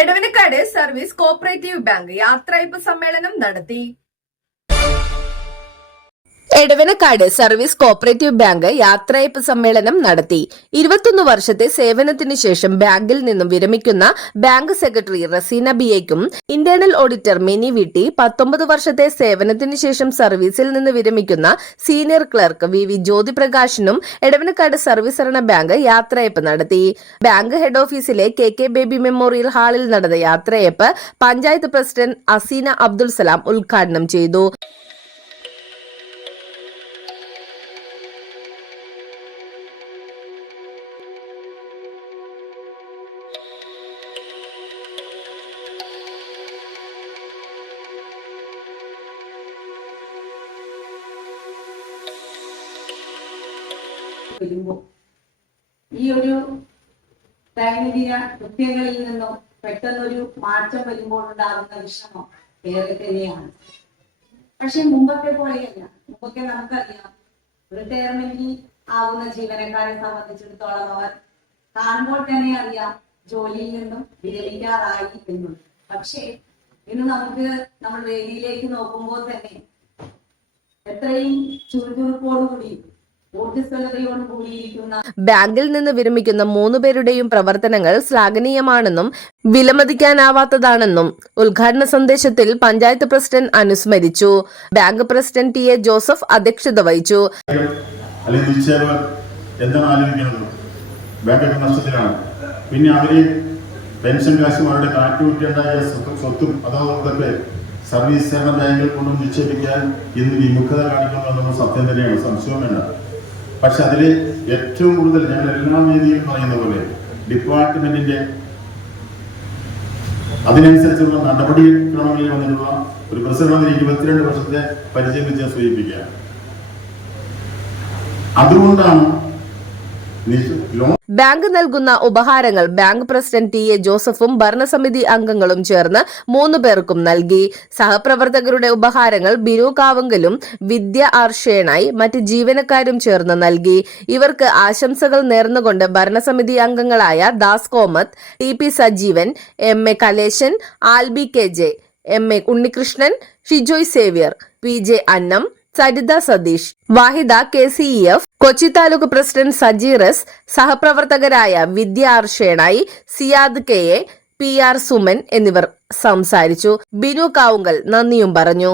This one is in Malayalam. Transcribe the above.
എടവനക്കാട് സർവീസ് കോഓപ്പറേറ്റീവ് ബാങ്ക് യാത്രയയപ്പ് സമ്മേളനം നടത്തി. എടവനക്കാട് സർവീസ് കോഓപ്പറേറ്റീവ് ബാങ്ക് യാത്രയയപ്പ് സമ്മേളനം നടത്തി. 21 വർഷത്തെ സേവനത്തിനു ശേഷം ബാങ്കിൽ നിന്നും വിരമിക്കുന്ന ബാങ്ക് സെക്രട്ടറി റസീന ബിയയ്ക്കും ഇന്റേണൽ ഓഡിറ്റർ മിനി വിട്ടി, 19 വർഷത്തെ സേവനത്തിനു ശേഷം സർവീസിൽ നിന്ന് വിരമിക്കുന്ന സീനിയർ ക്ലർക്ക് വി ജ്യോതിപ്രകാശിനും എടവനക്കാട് സർവീസ് സഹകരണ ബാങ്ക് യാത്രയയപ്പ് നടത്തി. ബാങ്ക് ഹെഡ് ഓഫീസിലെ കെ ബേബി മെമ്മോറിയൽ ഹാളിൽ നടന്ന യാത്രയയപ്പ് പഞ്ചായത്ത് പ്രസിഡന്റ് അസീന അബ്ദുൽ സലാം ഉദ്ഘാടനം ചെയ്തു. ഈ ഒരു ദൈനംദിന കൃത്യങ്ങളിൽ നിന്നും പെട്ടെന്നൊരു മാറ്റം വരുമ്പോൾ ഉണ്ടാകുന്ന വിഷമം ഏറെ തന്നെയാണ്. പക്ഷെ മുമ്പത്തെ പോലെയല്ല. മുമ്പൊക്കെ നമുക്കറിയാം, റിട്ടയർമെന്റിൽ ആവുന്ന ജീവനക്കാരെ സംബന്ധിച്ചിടത്തോളം അവർ കാണുമ്പോൾ തന്നെ അറിയാം ജോലിയിൽ നിന്നും വിരമിക്കാറായി എന്നുള്ളത്. പക്ഷേ ഇന്ന് നമുക്ക് നമ്മൾ വേദിയിലേക്ക് നോക്കുമ്പോൾ തന്നെ എത്രയും ചുറുചുറുക്കോടുകൂടി ബാങ്കിൽ നിന്ന് വിരമിക്കുന്ന 3 പേരുടെയും പ്രവർത്തനങ്ങൾ ശ്ലാഘനീയമാണെന്നും വിലമതിക്കാനാവാത്തതാണെന്നും ഉദ്ഘാടന സന്ദേശത്തിൽ പഞ്ചായത്ത് പ്രസിഡന്റ് അനുസ്മരിച്ചു. Bank president T A Joseph അധ്യക്ഷത വഹിച്ചു. പിന്നെ അവര് പെൻഷൻ കാശും അവരുടെ കാറ്റുകുറ്റിയുണ്ടായ സ്വത്തും അതൊക്കെ സർവീസ് സഹകരണ ബാങ്കിൽ കൊണ്ടും നിക്ഷേപിക്കാൻ ഇന്ന് വിമുഖത കാണിക്കുന്നു സത്യം തന്നെയാണ്, സംശയം വേണ്ട. പക്ഷെ അതിൽ ഏറ്റവും കൂടുതൽ ഞങ്ങൾ എല്ലാ വേദിയിലും പറയുന്ന പോലെ ഡിപ്പാർട്ട്മെന്റിന്റെ അതിനനുസരിച്ചുള്ള നടപടിക്രമങ്ങളിൽ വന്നിട്ടുള്ള ഒരു പ്രസിഡന്റ് 22 വർഷത്തെ പരിചയം വെച്ച് സൂചിപ്പിക്കുക. അതുകൊണ്ടാണ് ബാങ്ക് നൽകുന്ന ഉപഹാരങ്ങൾ ബാങ്ക് പ്രസിഡന്റ് ടി എ ജോസഫും ഭരണസമിതി അംഗങ്ങളും ചേർന്ന് 3 പേർക്കും നൽകി. സഹപ്രവർത്തകരുടെ ഉപഹാരങ്ങൾ ബിനു കാവങ്കലും വിദ്യ ആർഷേണായി മറ്റ് ജീവനക്കാരും ചേർന്ന് നൽകി. ഇവർക്ക് ആശംസകൾ നേർന്നുകൊണ്ട് ഭരണസമിതി അംഗങ്ങളായ Das Komath, T P Sajeevan, M A Kaleshan, Albi K J, M A Unnikrishnan, Shijoy Xavier, P J Annam, Saritha Satheesh, Vahida KCEF, Kochi taluk president Sajeeras, സഹപ്രവർത്തകരായ വിദ്യ ആർഷേണായി, സിയാദ് KA, PR സുമൻ എന്നിവർ സംസാരിച്ചു. ബിനു കാവുങ്കൽ നന്ദിയും പറഞ്ഞു.